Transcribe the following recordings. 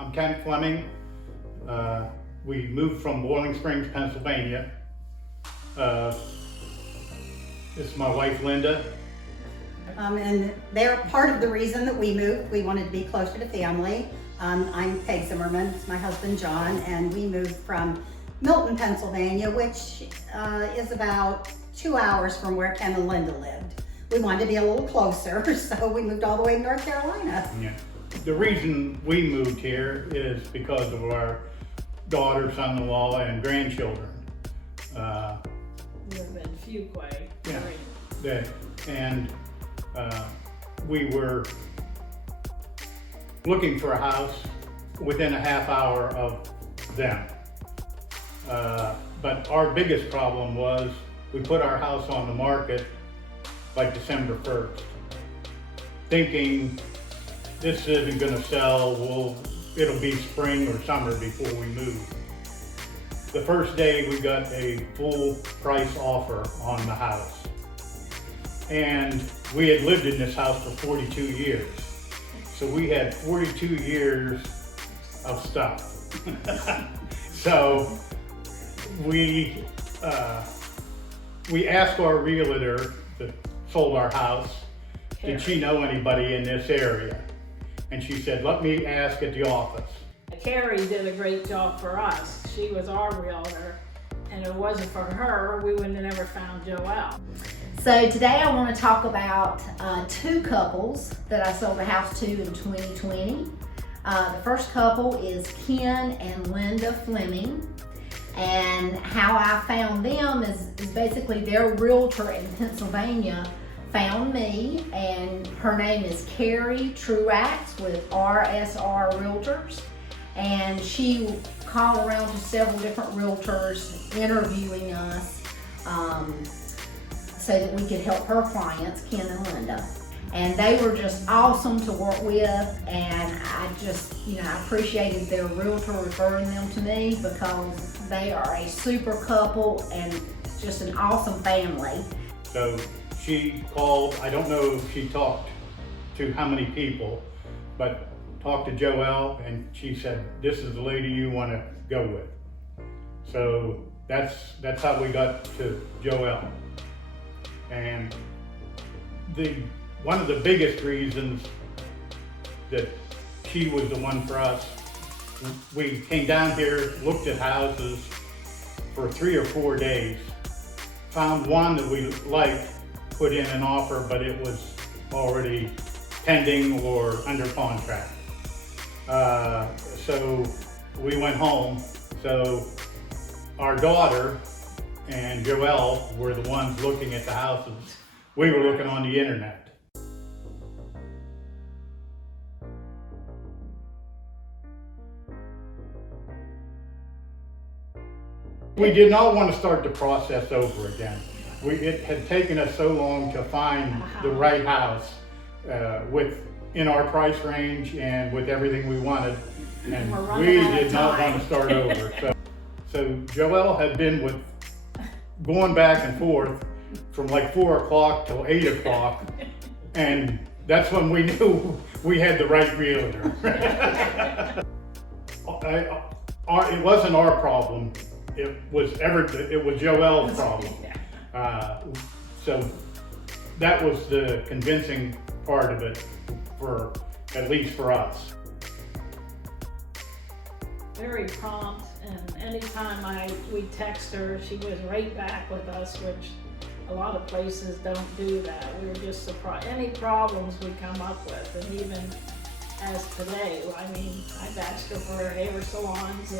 I'm Ken Fleming. We moved from Boiling Springs, Pennsylvania. This is my wife, Linda. And they're part of the reason that we moved. We wanted to be closer to family. I'm Peg Zimmerman, it's my husband John, and we moved from Milton, Pennsylvania, which is about 2 hours from where Ken and Linda lived. We wanted to be a little closer, so we moved all the way to North Carolina. Yeah. The reason we moved here is because of our daughter, son-in-law, and grandchildren. Live in Fuquay. Yeah. We were looking for a house within a half hour of them. But our biggest problem was we put our house on the market like December 1st, thinking this isn't gonna sell, it'll be spring or summer before we move. The first day we got a full price offer on the house. And we had lived in this house for 42 years. So we had 42 years of stuff. So we asked our realtor that sold our house, did she know anybody in this area? And she said, let me ask at the office. Carrie did a great job for us. She was our realtor, and if it wasn't for her, we wouldn't have never found Joelle. So today I want to talk about two couples that I sold a house to in 2020. The first couple is Ken and Linda Fleming. And how I found them is basically their realtor in Pennsylvania found me, and her name is Carrie Truax with RSR Realtors. And she called around to several different realtors interviewing us so that we could help her clients, Ken and Linda. And they were just awesome to work with, and I just, I appreciated their realtor referring them to me because they are a super couple and just an awesome family. So she called, I don't know if she talked to how many people, but talked to Joelle, and she said, this is the lady you want to go with. So that's how we got to Joelle. And one of the biggest reasons that she was the one for us, we came down here, looked at houses for 3 or 4 days, found one that we liked, put in an offer, but it was already pending or under contract. So we went home. So our daughter and Joelle were the ones looking at the houses. We were looking on the internet. We did not want to start the process over again. It had taken us so long to find the right house in our price range and with everything we wanted, and we did not want to start over. So Joelle had been going back and forth from like 4 o'clock till 8 o'clock, and that's when we knew we had the right realtor. It wasn't our problem. It was Joelle's problem. So that was the convincing part of it, at least for us. Very prompt, and anytime we text her, she was right back with us, which a lot of places don't do that. We were just surprised. Any problems we come up with, and even as today, I've asked her for her hair salons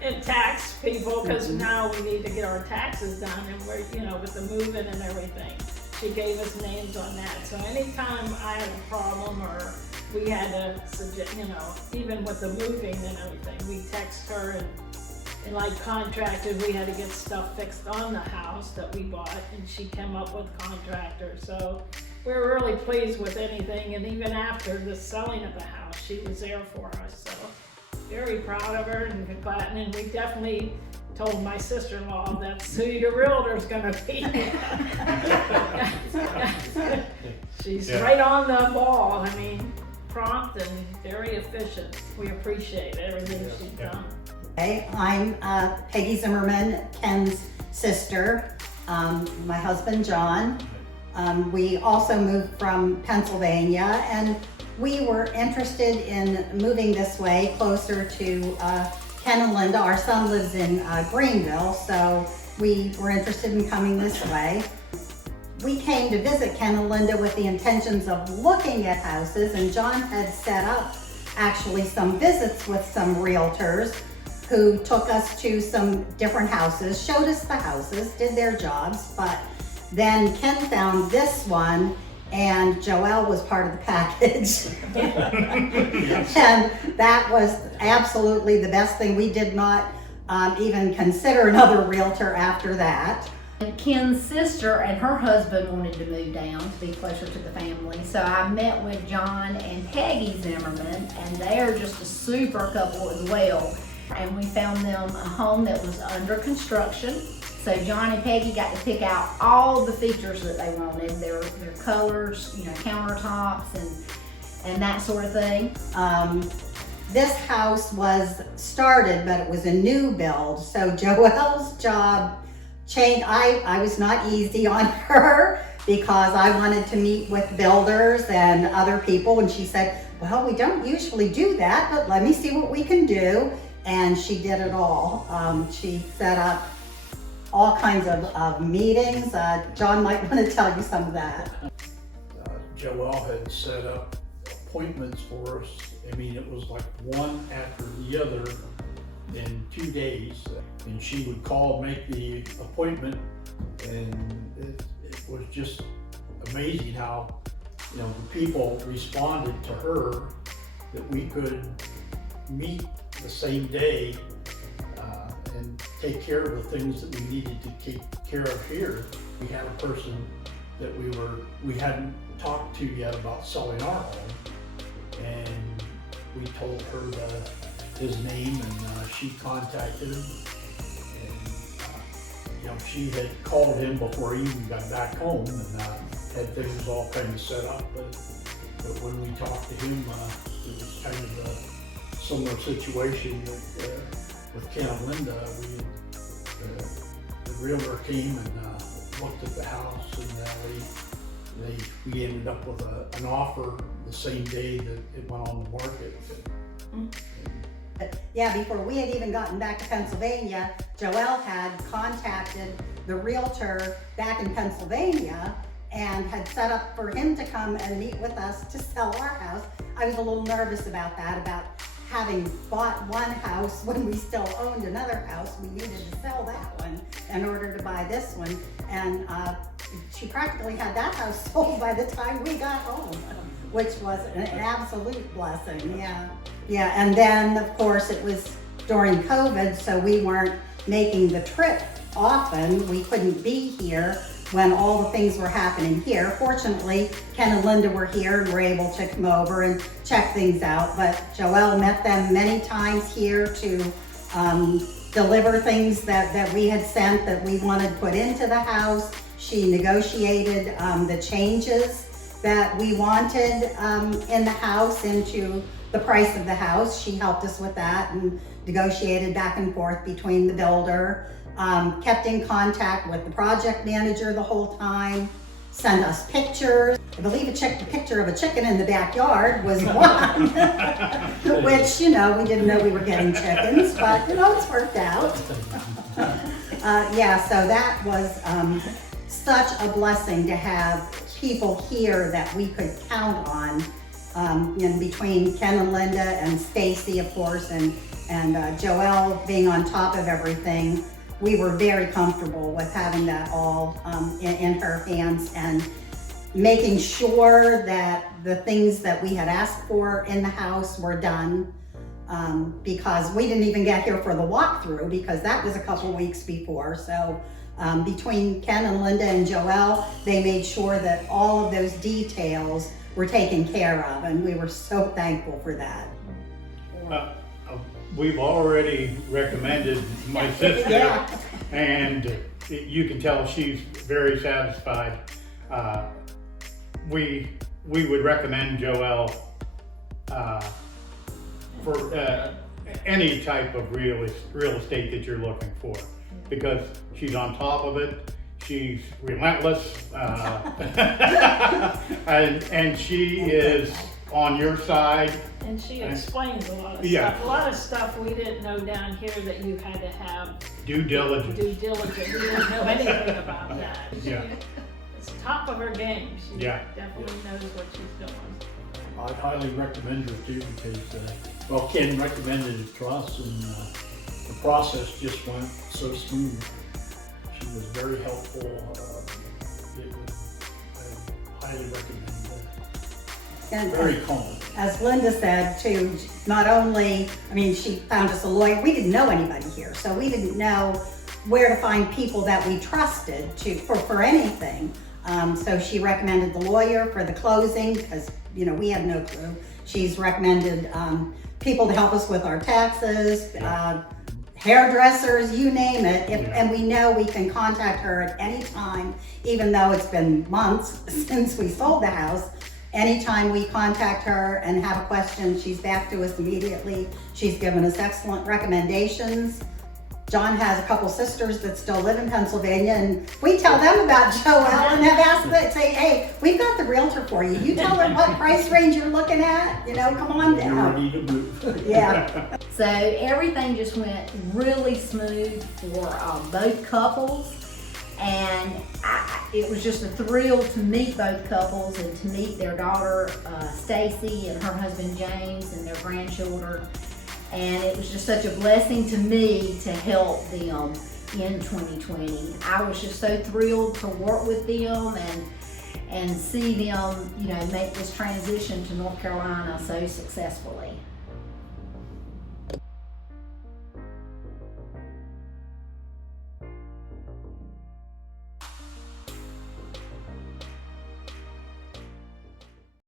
and tax people, because now we need to get our taxes done, and we're, with the moving and everything. She gave us names on that. So anytime I had a problem or we had to suggest, even with the moving and everything, we text her, and like contractors, we had to get stuff fixed on the house that we bought, and she came up with contractors. So we're really pleased with anything, and even after the selling of the house, she was there for us. So very proud of her and glad, and we definitely told my sister-in-law that's who your realtor's gonna be. She's right on the ball. prompt and very efficient. We appreciate everything she's done. Okay, I'm Peggy Zimmerman, Ken's sister, my husband John. We also moved from Pennsylvania, and we were interested in moving this way closer to Ken and Linda. Our son lives in Greenville, so we were interested in coming this way. We came to visit Ken and Linda with the intentions of looking at houses, and John had set up actually some visits with some realtors who took us to some different houses, showed us the houses, did their jobs, but then Ken found this one, and Joelle was part of the package. And that was absolutely the best thing. We did not even consider another realtor after that. Ken's sister and her husband wanted to move down to be closer to the family. So I met with John and Peggy Zimmerman, and they're just a super couple as well. And we found them a home that was under construction. So John and Peggy got to pick out all the features that they wanted, their colors, you know, countertops and that sort of thing. This house was started, but it was a new build. So Joelle's job changed. I was not easy on her because I wanted to meet with builders and other people. And she said, well, we don't usually do that, but let me see what we can do. And she did it all. She set up all kinds of meetings. John might want to tell you some of that. Joelle had set up appointments for us. I mean, it was like one after the other in 2 days. And she would call, make the appointment, and it was just amazing how, you know, the people responded to her that we could meet the same day and take care of the things that we needed to take care of here. We had a person that we hadn't talked to yet about selling our home, and we told her his name, and she contacted him, and you know, she had called him before he even got back home, and had things all kind of set up, but when we talked to him, it was kind of a similar situation with Ken and Linda. The realtor came and looked at the house, and we ended up with an offer the same day that it went on the market. Yeah, before we had even gotten back to Pennsylvania, Joelle had contacted the realtor back in Pennsylvania and had set up for him to come and meet with us to sell our house. I was a little nervous about that, about having bought one house when we still owned another house. We needed to sell that one in order to buy this one. And she practically had that house sold by the time we got home, which was an absolute blessing, yeah. Yeah, and then of course it was during COVID, so we weren't making the trip often. We couldn't be here when all the things were happening here. Fortunately, Ken and Linda were here and were able to come over and check things out, but Joelle met them many times here to deliver things that we had sent that we wanted put into the house. She negotiated the changes that we wanted in the house into the price of the house. She helped us with that and negotiated back and forth between the builder, kept in contact with the project manager the whole time, sent us pictures. I believe a picture of a chicken in the backyard was one, which, you know, we didn't know we were getting chickens, but, you know, it's worked out. Yeah, so that was such a blessing to have people here that we could count on, in between Ken and Linda and Stacy, of course, and Joelle being on top of everything. We were very comfortable with having that all in her hands and making sure that the things that we had asked for in the house were done, because we didn't even get here for the walkthrough because that was a couple weeks before. So between Ken and Linda and Joelle, they made sure that all of those details were taken care of, and we were so thankful for that. We've already recommended my sister, Yeah. and you can tell she's very satisfied. We would recommend Joelle for any type of real estate that you're looking for, because she's on top of it. She's relentless, and she is on your side. And she explains a lot of Yeah. stuff. A lot of stuff we didn't know down here that you had to have Due diligence. due diligence. We didn't know anything about that. Yeah. It's top of her game. She Yeah. definitely knows what she's doing. I'd highly recommend her too because, well, Ken recommended it to us and the process just went so smooth. She was very helpful. I highly recommend her. And Very calm. as Linda said too, not only, I mean, she found us a lawyer. We didn't know anybody here, so we didn't know where to find people that we trusted for anything. So she recommended the lawyer for the closing because, you know, we had no clue. She's recommended people to help us with our taxes, hairdressers, you name it. And we know we can contact her at any time, even though it's been months since we sold the house. Anytime we contact her and have a question, she's back to us immediately. She's given us excellent recommendations. John has a couple sisters that still live in Pennsylvania, and we tell them about Joelle and have asked them, say, hey, we've got the realtor for you. You tell her what price range you're looking at, you know, come on You're down. ready to move. Yeah. So everything just went really smooth for both couples, and it was just a thrill to meet both couples and to meet their daughter Stacy and her husband James and their grandchildren. And it was just such a blessing to me to help them in 2020. I was just so thrilled to work with them and see them, you know, make this transition to North Carolina so successfully.